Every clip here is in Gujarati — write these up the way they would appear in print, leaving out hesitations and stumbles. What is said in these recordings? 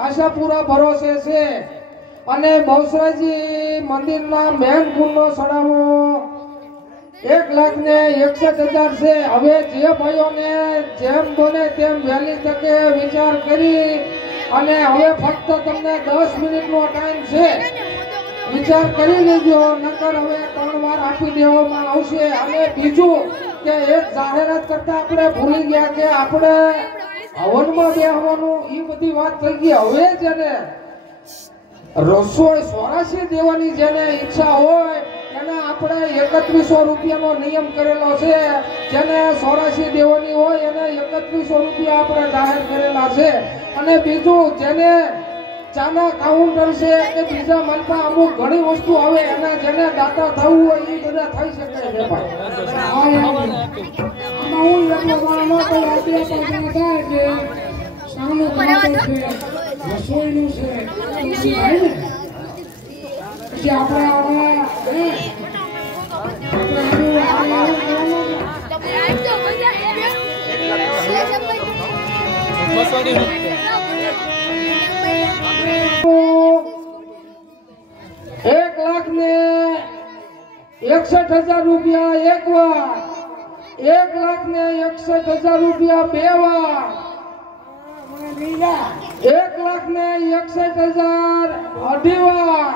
આશાપુરા ભરોસે છે અને બહુસરાજી મંદિરના મેન કુંડનો સડાવો 1,61,000 છે। હવે જે ભાઈઓને જેમ બને તેમ વહેલી તકે વિચાર કરી અને હવે ફક્ત તમને 10 મિનિટનો ટાઈમ છે, વિચાર કરી લેજો, નકર હવે 3 વાર આપી દેવામાં આવશે। અને બીજું કે એક જાહેરાત કરતા આપણે ભૂલી ગયા કે આપણે હવનમાં બેહવાનું એ બધી વાત થઈ ગઈ। હવે જેને રસોઈ 84 દેવાની જેને ઈચ્છા હોય એને આપણે 3100 રૂપિયાનો નિયમ કરેલો છે। જેને 84 દેવાની હોય એને 3100 રૂપિયા આપણે જાહેર કરેલા છે। અને બીજું જેને ચાના કાઉન્ટર છે કે બીજા મનપા અમુક ઘણી વસ્તુ આવે અને જેને દાતા થવું હોય એ બધા થઈ શકે છે ભાઈ। 61,000 રૂપિયા એક વાર, 1,61,000 રૂપિયા બે વાર, 1,61,000 અઢી વાર,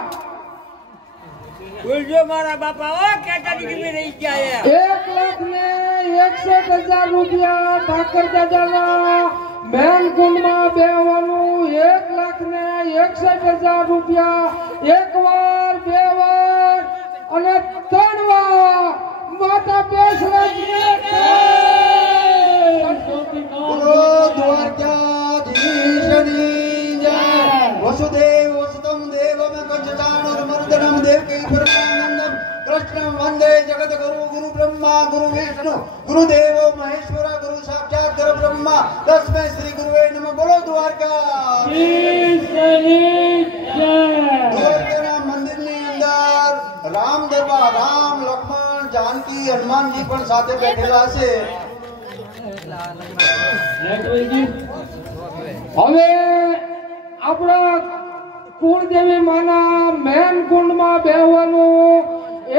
બોલજો મારા બાપા ઓ કેટાની કિમી રહી ગયા 1,61,000 રૂપિયા ઠાકર દાદાના મેન કુંડમાં બેવાનું, 1,61,000 રૂપિયા એક વાર, બે વાર અને ત્રણ વાર. માતા વસુદેવ વસુતમ દેવમ કંચચાણુર મર્દનમ દેવકી પરમાનંદમ કૃષ્ણમ વંદે જગત ગુરુ ગુરુ બ્રહ્મા ગુરુ વિષ્ણુ ગુરુદેવ મહેશ્વર ગુરુ સાક્ષાત ગુરુ બ્રહ્મા તસ્મૈ શ્રી ગુરુવે નમઃ. બોલો દ્વારકા દ્વારકાના મંદિરની અંદર રામ દરબાર, રામ લક્ષ્મણ જાનકી હનુમાનજી પણ સાથે બેઠેલા છે. હવે આપણા કુળદેવી માના મેન કુંડમાં બેહવાનું,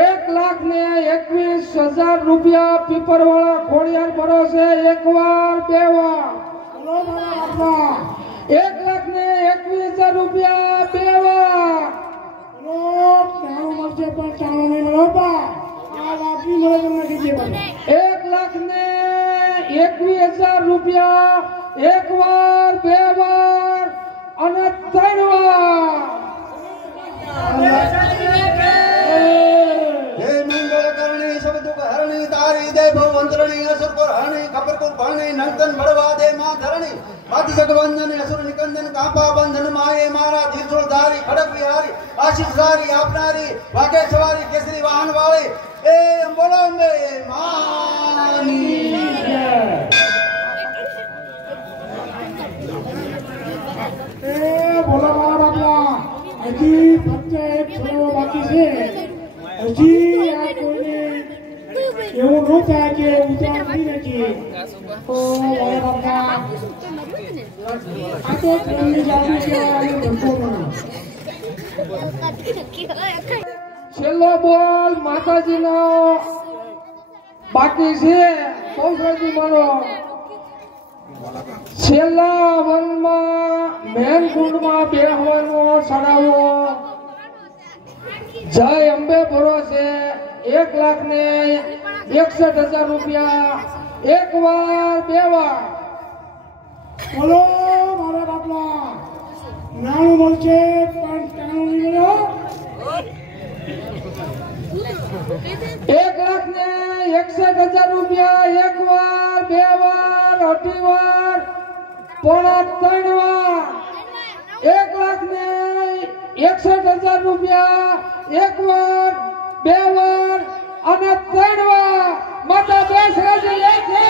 1,21,000 રૂપિયા પીપરવાળા ખોડિયાર ભરોસે એક વાર, બે વાર. 1,21,000 રૂપિયા બે વાર. 1,21,000 રૂપિયા એક વાર, બે વાર અને ત્રણ વાર. હે મંગળ કરણી સબ દુઃખ હરણી તારી દે ભવંતરણી અસુર પર હરણી ખબર કો ભરણી નંતન બળવા દે માં ધરણી માતી જગવંદન અસુર નિકંદન કાપા બંધન માયે મારા ધીરસોળ ધારી ખડક વિહારી આશીષ ધારી આપનારી વાકે સવારી કેસરી વાહન વાળી એ બોલો અંબે માની બોલો મારા બાપા. હજી ફક્ત એક છોડવો બાકી છે. હજી આ કોઈને એવું ન થાય કે ઉતારતી નથી. તો મારા બાપા આ તો પ્રેમની જાતિ છે અને ધંધો પણ. છેલ્લો બોલ માતાજીનો બાકી છે. બહુસરાજી મારો છેલ્લા વનમાં મેન કુંડમાં બેહવાનો સડાવો જય અંબે ભરોસે 1,61,000 રૂપિયા એક વાર, બે વાર. બોલો મારા બાપા. નાણું મળશે પણ ટાણું નહીં મળે. 1,61,000 રૂપિયા એક વાર, બે વાર, અઢી વાર, પોણા ત્રણ વાર. 1,61,000 રૂપિયા એક વાર, બે વાર અને ત્રણ વાર. માતા બેસરાજી લે છે.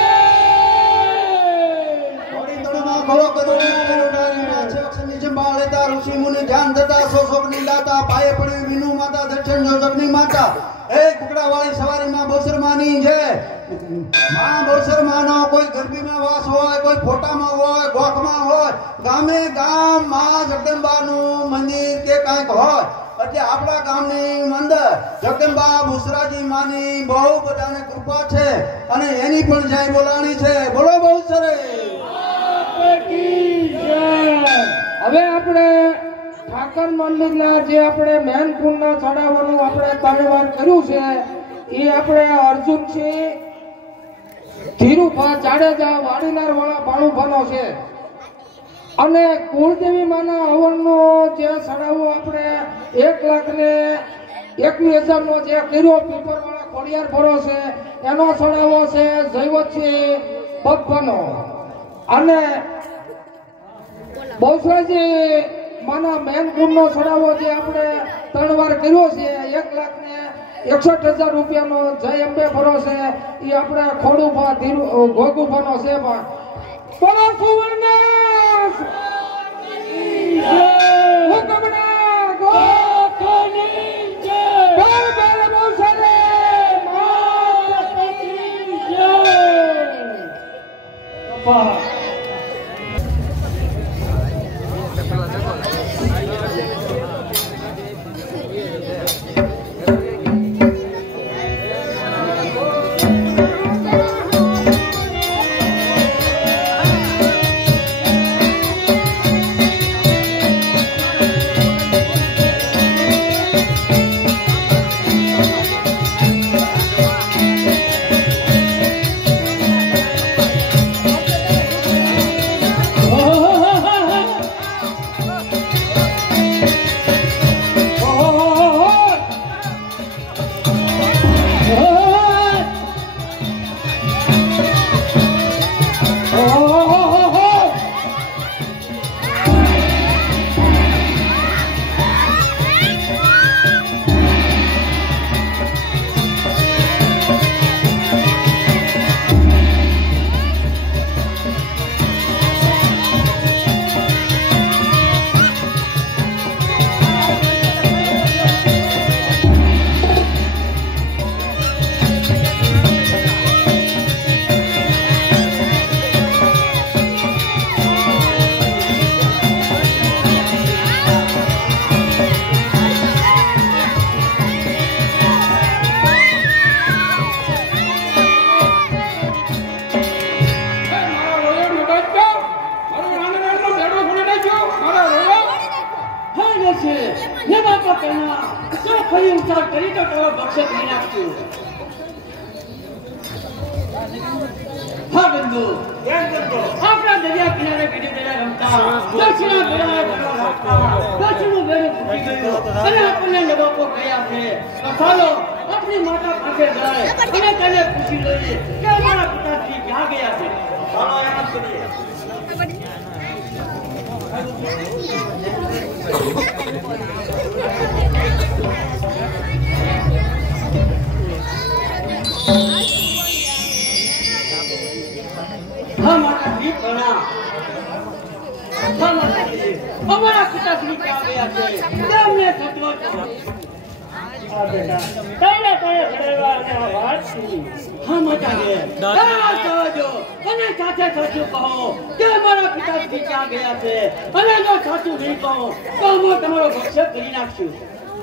થોડી તળમાં ઘોડો કરોડી કરોડારીમાં છે અક્ષરની સંભાળ લેતા ઋષિ મુનિ ધ્યાન થતા સોસોકની દાતા પાયે પડ્યું વિનુ માતા દર્શન જોસફની માતા એ કુકડાવાળી સવારીમાં બહુસરમાની છે. માં બહુસરમાનો કોઈ ગરબીમાં વાસ હોય, કોઈ ફોટામાં હોય, ગોખમાં હોય, ગામે ગામ માં જગદંબાનું મંદિર કે કાંઈક હોય. એટલે આપણા ગામની અંદર જગદંબા બહુસરાજી માની બહુ બધાને કૃપા છે અને એની પણ જય બોલાણી છે. બોલો બહુસરે. હવે આપણે ઠાકર મંદિરના જે આપણે મેન કુંડના ચડાવવાનું આપણે કાર્યવાર કર્યું છે એ આપણે અર્જુનસિંહ ધીરુભા જાડેજા વાડીનાર વાળા ભાણુભાનો છે. અને કુળદેવી માના હવનનો જે ચડાવો આપણે 1,21,000 નો જે કર્યો પીપરવાળા ખોડિયાર ભરો છે એનો ચડાવો છે જયવતસિંહ ભગવાનો. અને બહુસરાજી માના મેન કુંડનો ચડાવો જે આપણે 3 વાર કર્યો છે 1,61,000 રૂપિયાનો જય અંબે ભરો છે એ આપણે ખોડુભા ગોગુભાનો છે. પણ બોલો સુવર્ણેશ હુકમના ગોખની જય. બેલ બેલ બહુસરે માતાની જય. હા બંધુ આપણા દરિયા કિનારે બીડી દરિયા રમતા દક્ષિણા બેડા દક્ષિણું બેડું ફૂટી ગયું અને આપણને નવાકો ગયા છે તો ચાલો આપણી માતા પાસે જાય અને તેને પૂછી લઈએ કે અમારા પિતાશ્રી ક્યાં ગયા છે ચાલો એમ કરીએ હા માતાશ્રી પ્રણામ હા માતાશ્રી અમારા પિતાશ્રી ક્યાં ગયા છે તેમને સત્વ આ બેટા તારે તારે ઘરેવા અને આ વાત સુની હા માતાજી જો અને સાથે સાચું કહો કે મારા પિતાશ્રી ક્યાં ગયા છે અને જો સાચું નહીં કહો તો હું તમારો ભક્ષક કરી નાખશું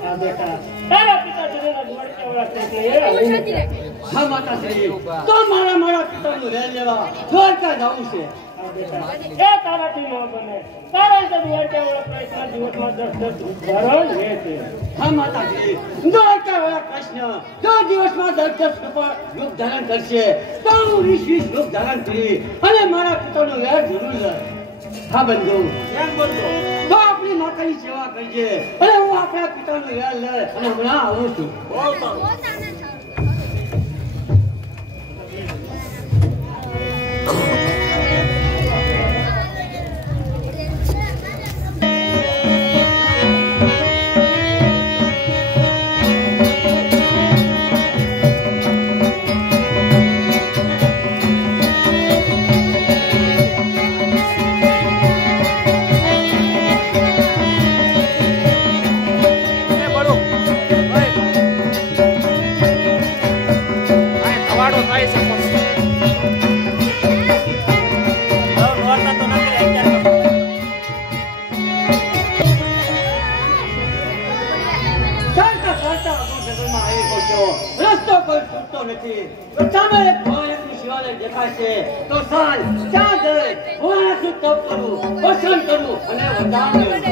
આ બેટા તારા પિતા જરેલા દ્વારકાવાળા છે હા માતાશ્રી તો મારા પિતાનું રેલ લેવા દ્વારકા જવું છે આ બેટા એ તારાથી ન બને તારા તો દ્વારકાવાળા પૈસા દિવસમાં 10 ઉધારણ લે છે હા માતાજી દ્વારકાવાળા કૃષ્ણ જો દિવસમાં 10 રૂપ ધારણ કરશે તો હું 20 રૂપ ધારણ કરી અને મારા પિતાનું વેર જરૂર લે હા બંધુ એમ બોલતો તો આપણી માતાની સેવા કરજે અને હું આપણા પિતાનું વેર લે અને હમણાં આવું છું રસ્તો કોઈ છૂટતો નથી સામે એક ભયાનકનું શિવાલય દેખાય છે તો ચાલ ત્યાં જઈ ભયાનકનું તપ કરું વસન કરું અને વરદાન લેવું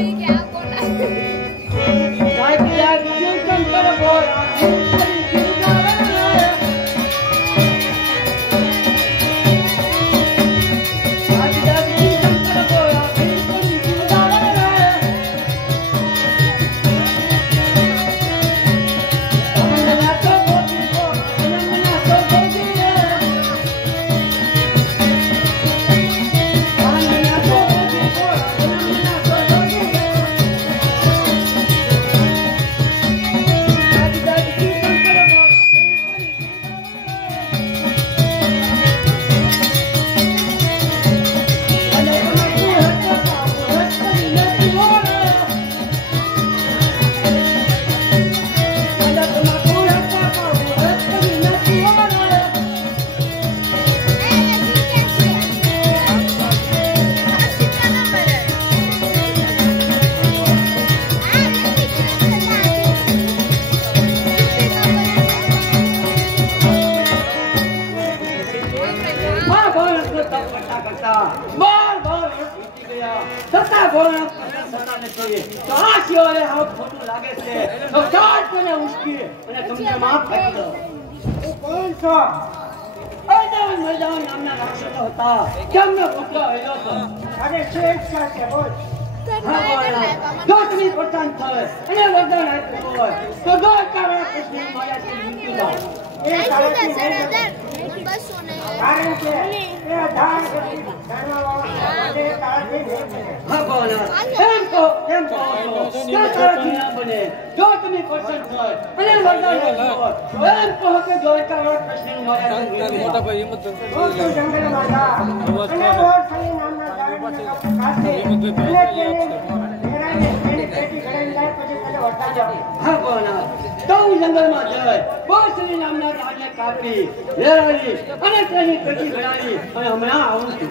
करता बार बार बीती गया सत्ता बोलना सत्ता नहीं तो आ सिवाय हम फोटो लागे से तो काट मैंने उसकी मैंने तुमने माफ कर दो कौन सा मैदान नामना राक्षस होता क्या मैं पुत्र आयो तो अरे शेख का के बोल जो तुम्ही पठाण थाय અને વરદાન આપ્યું હોય તો દો કારણ કૃષ્ણ માયા થી મૂકી દો એ કારણ કે એ ધાન ધર્મવાળા કારણ હા બોલ એમ તો क्या कारण ના બને જો तुम्ही પઠાણ થાય અને વરદાન આપ્યું હોય એમ કહો કે દો કારણ કૃષ્ણ માયા થી મૂકી દો મોટા ભાઈ હિંમત કરજો જંગલ માતા અને બોલ સહી નામના કારણ કાતે हाँ बोला तो जंगल में जाए बहुत सारी नामना राजा कापी लेराली अनेक तेनी कटी गयाली और हमें आऊं थी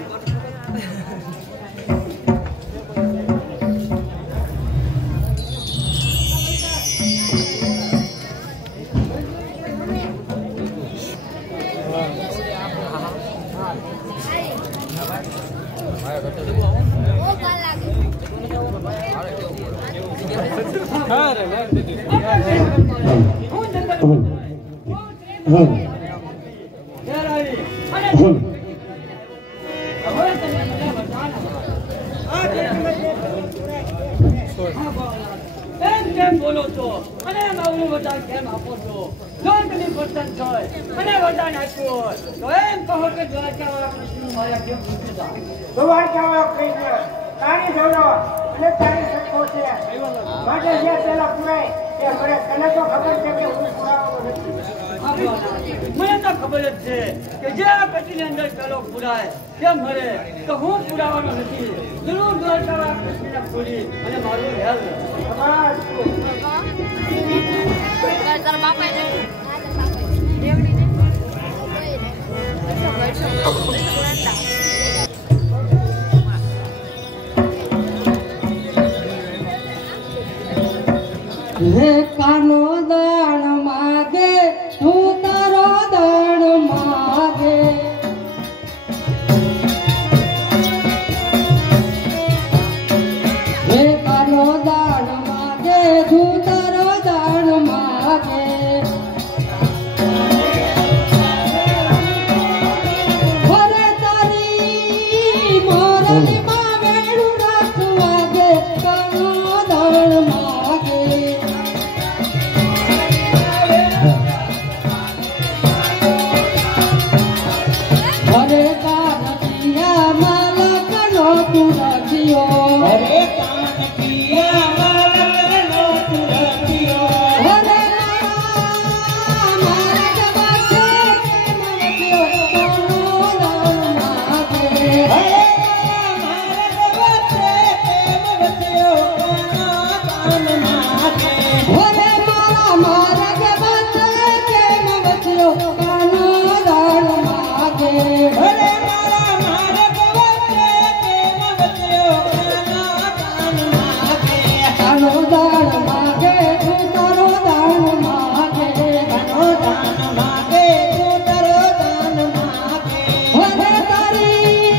बोलो तो अने मावली वरदान केम आपो छो जो तने वरदान छय अने वरदान आप्यो तो एम कहो के દ્વારકાવાળા કૃષ્ણ માયા કેમ મૂકતા દ્વારકાવાળા કૃષ્ણ તારી જોડો અને તારી સખો છે માટે જે પેલા પુરાય કે મને તને તો ખબર છે કે હું પુરાવાનો નથી મને તો ખબર જ છે કે જે આ પેટીની અંદર પેલો પુરાય તે મરે તો હું પુરાવાનો નથી જરૂર દ્વારકાવાળા કૃષ્ણને પૂરી અને મારું હેલ તાર બાપા ને હે કાનો દાણ માગે તું તારો દાણ માગે હે કાનો દાણ માગે તું તારો દાણ માગે ભલે તારી મોરલી માં વેણું નાચું વાગે કાનો દાણ માગે હરે કાનકિયા માલકનો તુરખિયો હરે કાનકિયા માલકનો તુરખિયો હરે મારા જવાસે મનક્યો કોનો દાણ માગે હરે મારા જવાસે મનક્યો કોનો દાણ માગે હરે મારા જવાસે મનક્યો કોનો દાણ માગે હરે મારા જવાસે મનક્યો કોનો દાણ માગે કાનો દાણ માગે તું તારો દાણ માગે કાનો દાણ માગે તું તારો દાણ માગે હરે તારી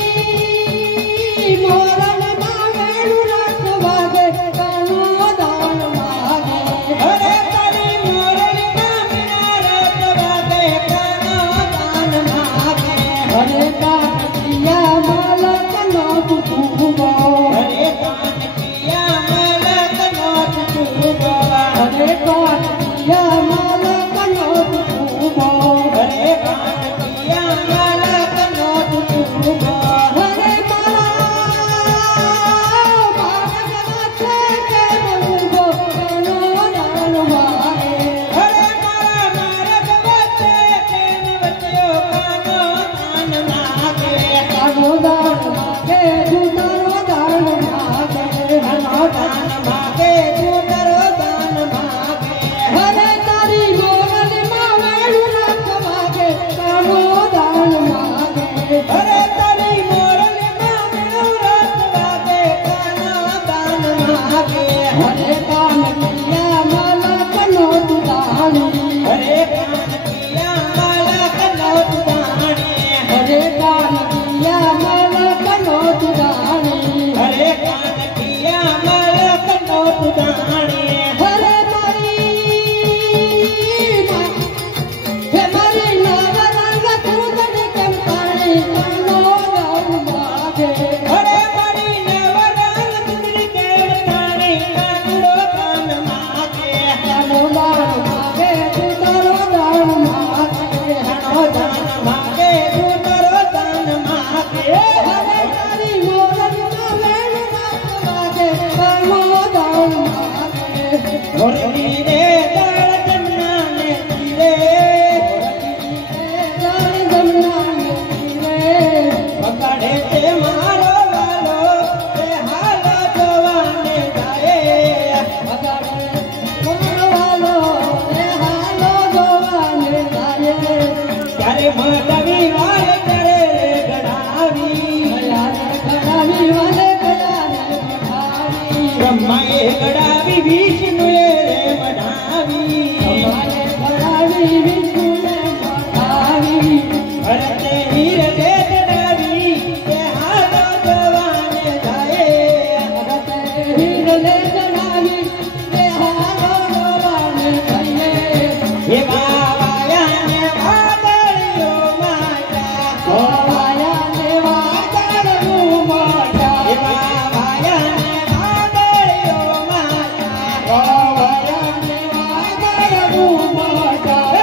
મોરલમાં વેણું રાત વાગે કાનો દાણ માગે હરે તારી મોરલમાં વેણું રાત વાગે કાનો દાણ માગે હરે કાનકિયા માલકનો કુટુંબો હરે કાનકિયા માલકનો કુટુંબો હરે કાનકિયા માલકનો કુટુંબો હરે કાનકિયા માલકનો કુટુંબો હરે કાનો દાણ માગે તું તારો મટાવી વાલ કરે રે ગડાવી વાલે ગડાવી બ્રહ્માએ ગડાવી વિષ્ણુએ રે મઢાવી વિષ્ણુને મઢાવી ભરતે હીર દે ગડાવી તે હારો જવાને જાય ભરતે હીર દે ગડાવી તે હારો જવાને જાય હે બાવાયાને વાદળિયો માતા બાવાયાને વાદળિયો માતા હે બાવાયાને વાદળિયો માતા બાવાયાને વાદળિયો માતા હે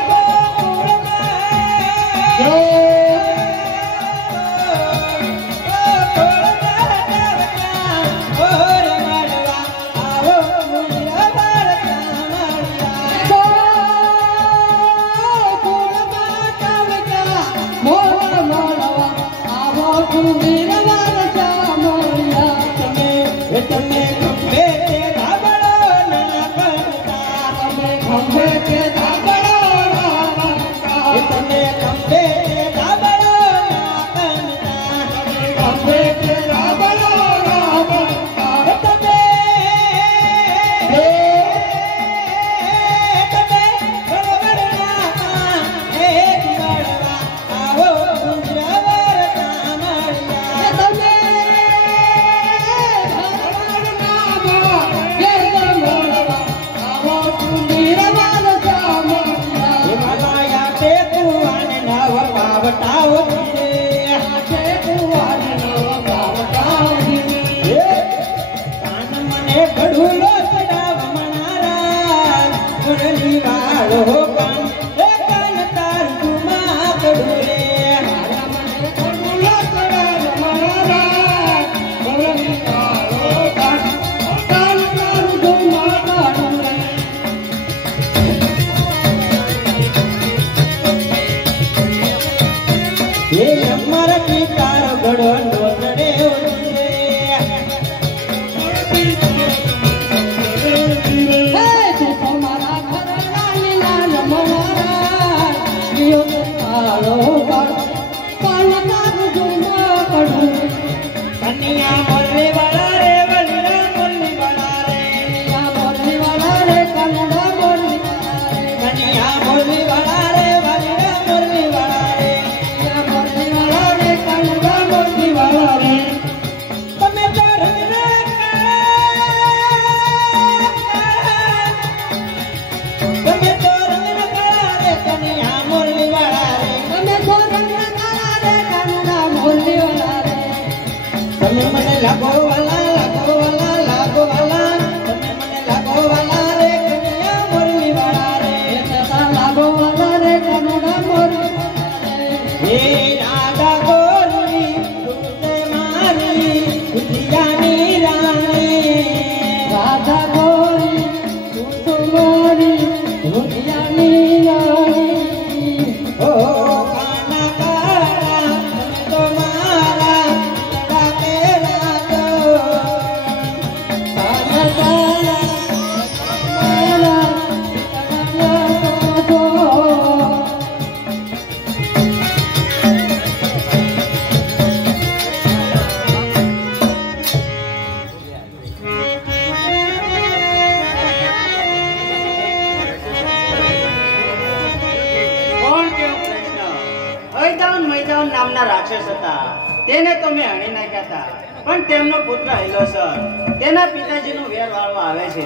તેને તો મેં હણી નાખ્યા હતા પણ તેમનો પુત્ર હેલો સર તેના પિતાજીનો વેર વાળવા આવે છે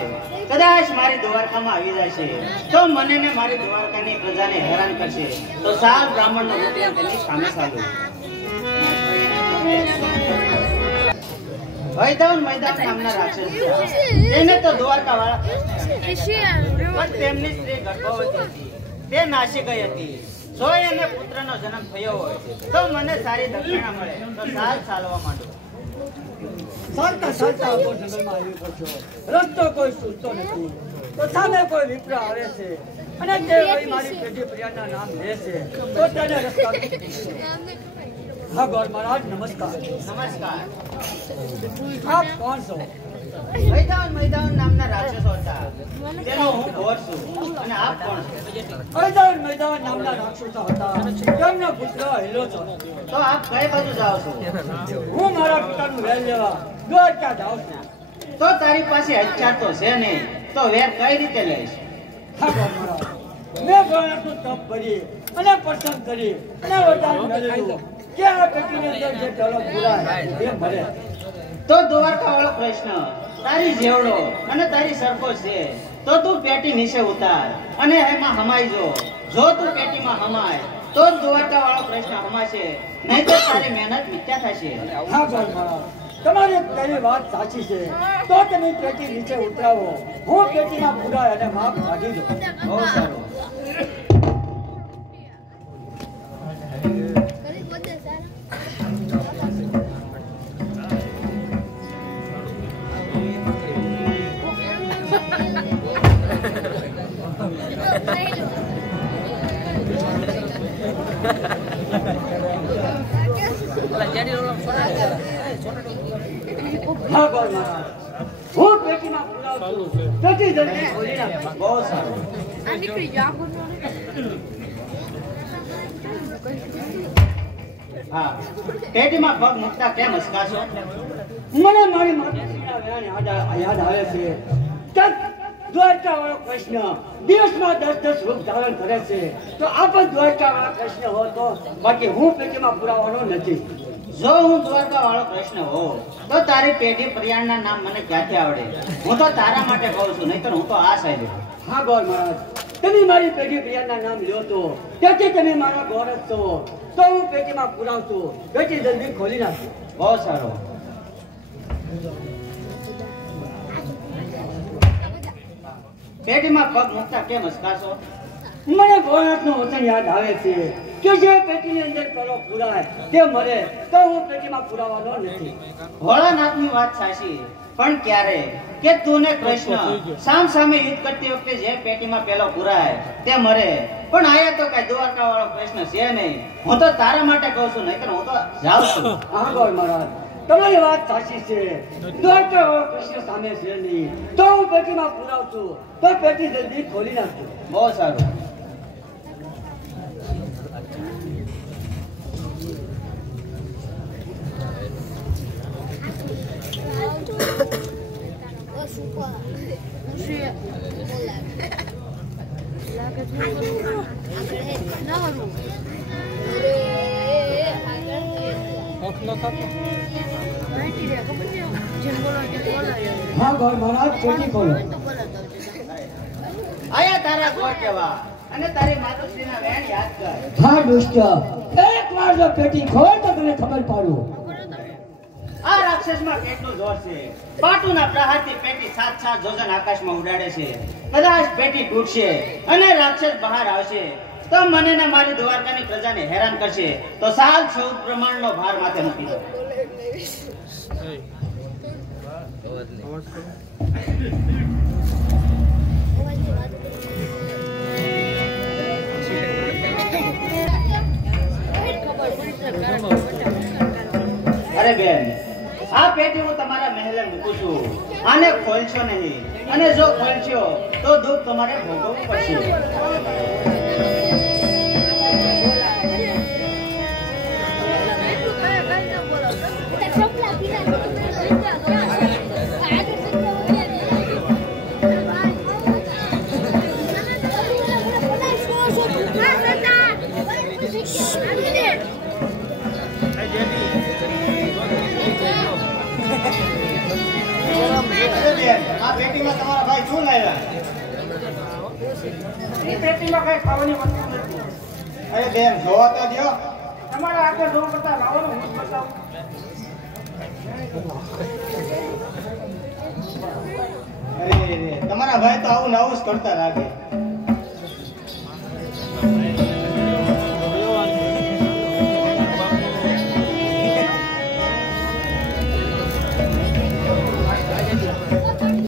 કદાચ મારી દ્વારકામાં આવી જશે તો મને ને મારી દ્વારકાની પ્રજાને હેરાન કરશે તો સાત બ્રાહ્મણનો રૂપ તેની સામે ચાલુ વૈદાન મૈદાન નામના રાક્ષસ તેને તો દ્વારકા વાળા પણ તેમની સ્ત્રી ગર્ભવતી હતી તે નાસી ગઈ હતી જો એને પુત્રનો જન્મ થયો હોય તો મને સારી દક્ષિણા મળે તો સાલ ચાલવા માંડો ચાલતા ચાલતા જંગલમાં આવી પડશો રસ્તો કોઈ સૂચતો નથી તો સામે કોઈ વિપ્ર આવે છે અને તે વળી મારી પેઢી પ્રિયાના નામ લે છે તો તેને રસ્તા હા ગોર મહારાજ નમસ્કાર નમસ્કાર આપ કોણ છો મૈદાન નામના રાક્ષસો હતા. તેનો હું ઘોર છું. અને આપ કોણ છો? મૈદાન નામના રાક્ષસો હતા. તેમનો પુત્ર હેલો છો. તો આપ કઈ બાજુ જાઓ છો? હું મારા પિતાનું વેર લેવા દ્વારકા જાઉં છું. તો તારી પાસે હથિયાર તો છે નહીં, તો વેર કઈ રીતે લઈશ? હા મહારાજ, મેં ભોળાનાથનું તપ કરી અને પ્રસન્ન કરી અને વરદાન મેળવ્યું કે આ પેટીની અંદર જે ઢોલો પુરાય તે મળે. તો દ્વારકા વાળો કૃષ્ણ તારી જેવડો અને તારી સરખો છે, તો તું પેટી નીચે ઉતાર અને એમાં હમાઈ જો તું પેટીમાં હમાય તો જ દ્વારકા વાળો કૃષ્ણ હમાશે, નહીં તો તારી મહેનત મિથ્યા થશે. હા મહારાજ, તમારી પહેલી વાત સાચી છે. તો તમે પેટી નીચે ઉતરાવો, હું પેટીમાં પુરાય અને માપ કાઢી દઉં. બહુ સારું. હા મહારાજ, હું પેટીમાં પુરાવું છું. પેટી જલ્દી ખોલી નાખો. બહુ સારું. હા, પેટીમાં પગ મૂકતા કેમ હસકાશો? મને મારી માતાશ્રીના વેણ યાદ આવે છે. દ્વારકા વાળો કૃષ્ણ દિવસમાં 10 રૂપ ધારણ કરે છે. તો આ પણ દ્વારકા વાળા કૃષ્ણ હો તો, બાકી હું પેટીમાં પુરાવાનો નથી. જો હું દ્વારકા વાળો કૃષ્ણ હોઉં તો તારી પેઢી પ્રિયાણના નામ મને ક્યાંથી આવડે? હું તો તારા માટે કહું છું, નહીતર હું તો આ સાહેબ. હા ગોર મહારાજ, તમે મારી પેઢી પ્રિયાના નામ લ્યો તો તેથી તમે મારા ગોર જ છો. તો હું પેટીમાં પુરાવું છું. પેટી જલ્દી ખોલી નાખો. બહુ સારું. પેટીમાં પગ મૂકતા કેમ હસકાશો? મને ભોળાનાથનું વચન યાદ આવે છે કે જે પેટીની અંદર કરો પુરાય તે મરે, તો હું પેટીમાં પુરાવાનો નથી. ભોળાનાથની વાત સાચી, પણ ક્યારે કે તું ને કૃષ્ણ સામ સામે યુદ્ધ કરતી વખતે જે પેટીમાં પેલો પુરાય તે મરે, પણ આયા તો કઈ દ્વારકા વાળો કૃષ્ણ છે નહીં. હું તો તારા માટે કહું છું, નહીતર હું તો જાઉં છું. હા ગોર મહારાજ, તમારી વાત સાચી છે. દ્વારકા વાળો કૃષ્ણ સામે છે નહીં, તો હું પેટીમાં પુરાવું છું. તો પેટી જલ્દી ખોલી નાખજો. બહુ સારું. હા ગોર મહારાજ, પેટી ખોલો. આયા તારા ગોળ કેવા અને તારી માતુશ્રીના વેણ યાદ કર. હા દુષ્ટ, એક વાર જો પેટી ખોલ તો તને ખબર પાડું. આ રાક્ષસમાં કેટલું જોર છે. પાટુના પ્રહારથી પેટી 7 જોજન આકાશમાં ઉડાડે છે. કદાચ પેટી તૂટશે અને રાક્ષસ બહાર આવશે તો મને ને મારી દ્વારકાની પ્રજાને હેરાન કરશે. તો સાલ 14 પ્રમાણનો ભાર માથે મૂકી દો. અરે બેન, આ પેટી હું તમારા મહેલે મૂકું છું. આને ખોલશો નહીં, અને જો ખોલશો તો દુઃખ તમારે ભોગવવું પડશે. આ પેટીમાં તમારા ભાઈ શું લાવ્યા? એ પેટીમાં કઈ ખાવાની વસ્તુ નથી. અરે બેન, જોવા તો દો. તમારા આગળ જોવા કરતા લાવવાનું હું જ બતાવું. અરે તમારા ભાઈ તો આવું નવું જ કરતા લાગે.